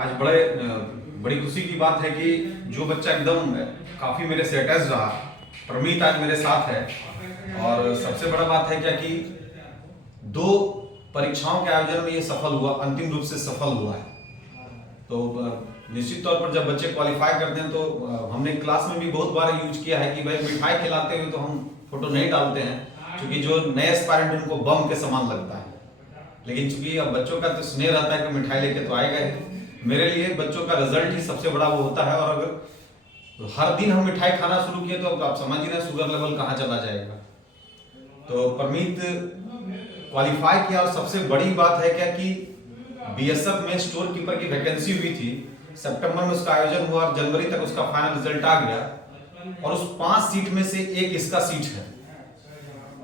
आज बड़ी खुशी की बात है कि जो बच्चा एकदम काफ़ी मेरे से अटैच रहा, प्रमीत आज मेरे साथ है। और सबसे बड़ा बात है क्या कि 2 परीक्षाओं के आयोजन में ये सफल हुआ, अंतिम रूप से सफल हुआ है। तो निश्चित तौर पर जब बच्चे क्वालिफाई करते हैं तो हमने क्लास में भी बहुत बार यूज किया है कि भाई मिठाई खिलाते हुए तो हम फोटो नहीं डालते हैं, क्योंकि जो नए एस्पायरेंट उनको बम के समान लगता है। लेकिन चूंकि अब बच्चों का तो स्नेह रहता है कि मिठाई लेके तो आएगा ही। मेरे लिए बच्चों का रिजल्ट ही सबसे बड़ा वो होता है। और अगर हर दिन हम मिठाई खाना शुरू किए तो आप समझ ही रहे शुगर लेवल कहाँ चला जाएगा। तो परमीत क्वालिफाई किया। और सबसे बड़ी बात है क्या कि बीएसएफ में स्टोर कीपर की वैकेंसी हुई थी, सितंबर में उसका आयोजन हुआ और जनवरी तक उसका फाइनल रिजल्ट आ गया। और उस 5 सीट में से एक इसका सीट है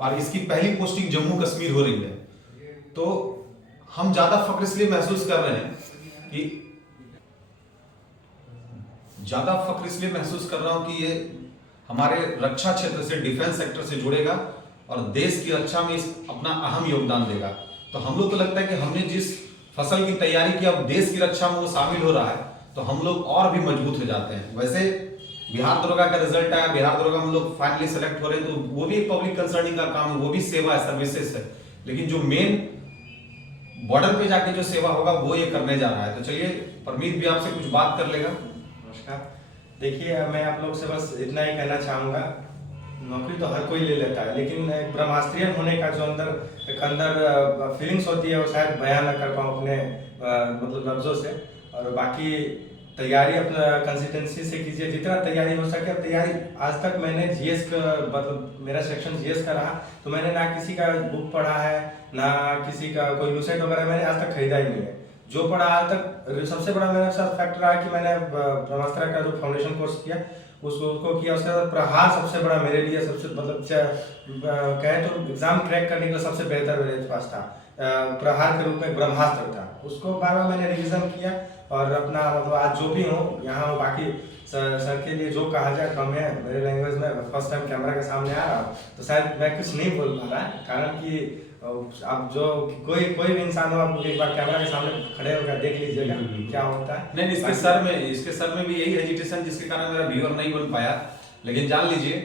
और इसकी पहली पोस्टिंग जम्मू कश्मीर हो रही है। तो हम ज्यादा फख्र इसलिए महसूस कर रहे हैं कि रहा हूं कि ये हमारे रक्षा क्षेत्र से, डिफेंस सेक्टर से जुड़ेगा और देश की रक्षा में अपना अहम योगदान देगा। तो हम लोग को लगता है कि हमने जिस फसल की तैयारी की, अब देश की रक्षा में वो शामिल हो रहा है, तो हम लोग और भी मजबूत हो जाते हैं। वैसे बिहार दरोगा का रिजल्ट आया, बिहार दरोगा में लोग फाइनली सेलेक्ट हो रहे हैं, तो वो भी एक पब्लिक कंसर्निंग का काम है, वो भी सेवा है, सर्विसेज है। लेकिन जो मेन बॉर्डर पे जाके जो सेवा होगा वो ये करने जा रहा है। तो चलिए परमीत भी आपसे कुछ बात कर लेगा। नमस्कार। देखिए, मैं आप लोग से बस इतना ही कहना चाहूँगा, नौकरी तो हर कोई ले लेता है, लेकिन एक ब्रह्मास्त्रियन होने का जो अंदर फीलिंग्स होती है वो शायद बयान न कर पाऊँ अपने मतलब लफ्ज़ों से। और बाकी तैयारी अपना कंसिस्टेंसी से कीजिए, जितना तैयारी हो सके। अब तैयारी आज तक मैंने जीएस का, मतलब मेरा सेक्शन जीएस का रहा, तो मैंने ना किसी का बुक पढ़ा है, ना किसी का कोई लूसेट वगैरह मैंने आज तक खरीदा ही नहीं है। जो पढ़ा आज तक, सबसे बड़ा मेरा साथ फैक्टर रहा कि मैंने ब्रह्मास्त्र का जो फाउंडेशन कोर्स किया उसको किया। उसके बाद प्रहार सबसे बड़ा मेरे लिए, सबसे मतलब कहें तो एग्जाम क्रैक करने के लिए सबसे बेहतर मेरे पास था। प्रहार के रूप में ब्रह्मास्त्र था, उसको बार बार मैंने रिविजन किया। और अपना मतलब आज जो भी हूँ यहाँ हूँ, बाकी सर के लिए जो कहा जाए कम है। मेरे लैंग्वेज में फर्स्ट टाइम कैमरा के सामने आ रहा हूँ तो शायद मैं कुछ नहीं बोल पा रहा है, कारण कि आप जो कोई भी इंसान हो, आप एक बार कैमरा के सामने खड़े होकर देख लीजिएगा क्या होता है। नहीं, इसके सर में भी यही हेजिटेशन जिसके कारण मेरा व्यूअर नहीं बन पाया। लेकिन जान लीजिए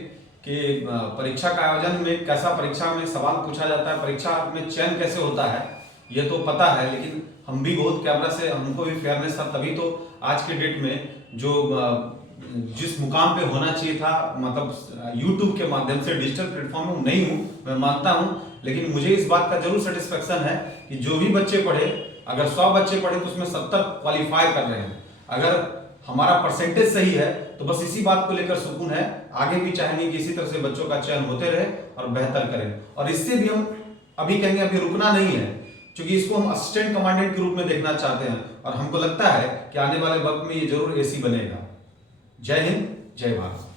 कि परीक्षा का आयोजन में कैसा, परीक्षा में सवाल पूछा जाता है, परीक्षा में चयन कैसे होता है ये तो पता है। लेकिन हम भी बहुत कैमरा से, हमको भी फेयरनेस था, तभी तो आज के डेट में जो जिस मुकाम पे होना चाहिए था, मतलब यूट्यूब के माध्यम से डिजिटल प्लेटफॉर्म में नहीं हूँ, मैं मानता हूँ। लेकिन मुझे इस बात का जरूर सेटिस्फेक्शन है कि जो भी बच्चे पढ़े, अगर 100 बच्चे पढ़े तो उसमें 70 क्वालिफाई कर रहे हैं। अगर हमारा परसेंटेज सही है तो बस इसी बात को लेकर सुकून है। आगे भी चाहेंगे कि इसी तरह से बच्चों का चयन होते रहे और बेहतर करें। और इससे भी हम अभी कहेंगे अभी रुकना नहीं है, क्योंकि इसको हम असिस्टेंट कमांडेंट के रूप में देखना चाहते हैं। और हमको लगता है कि आने वाले वक्त में ये जरूर एसी बनेगा। जय हिंद, जय भारत।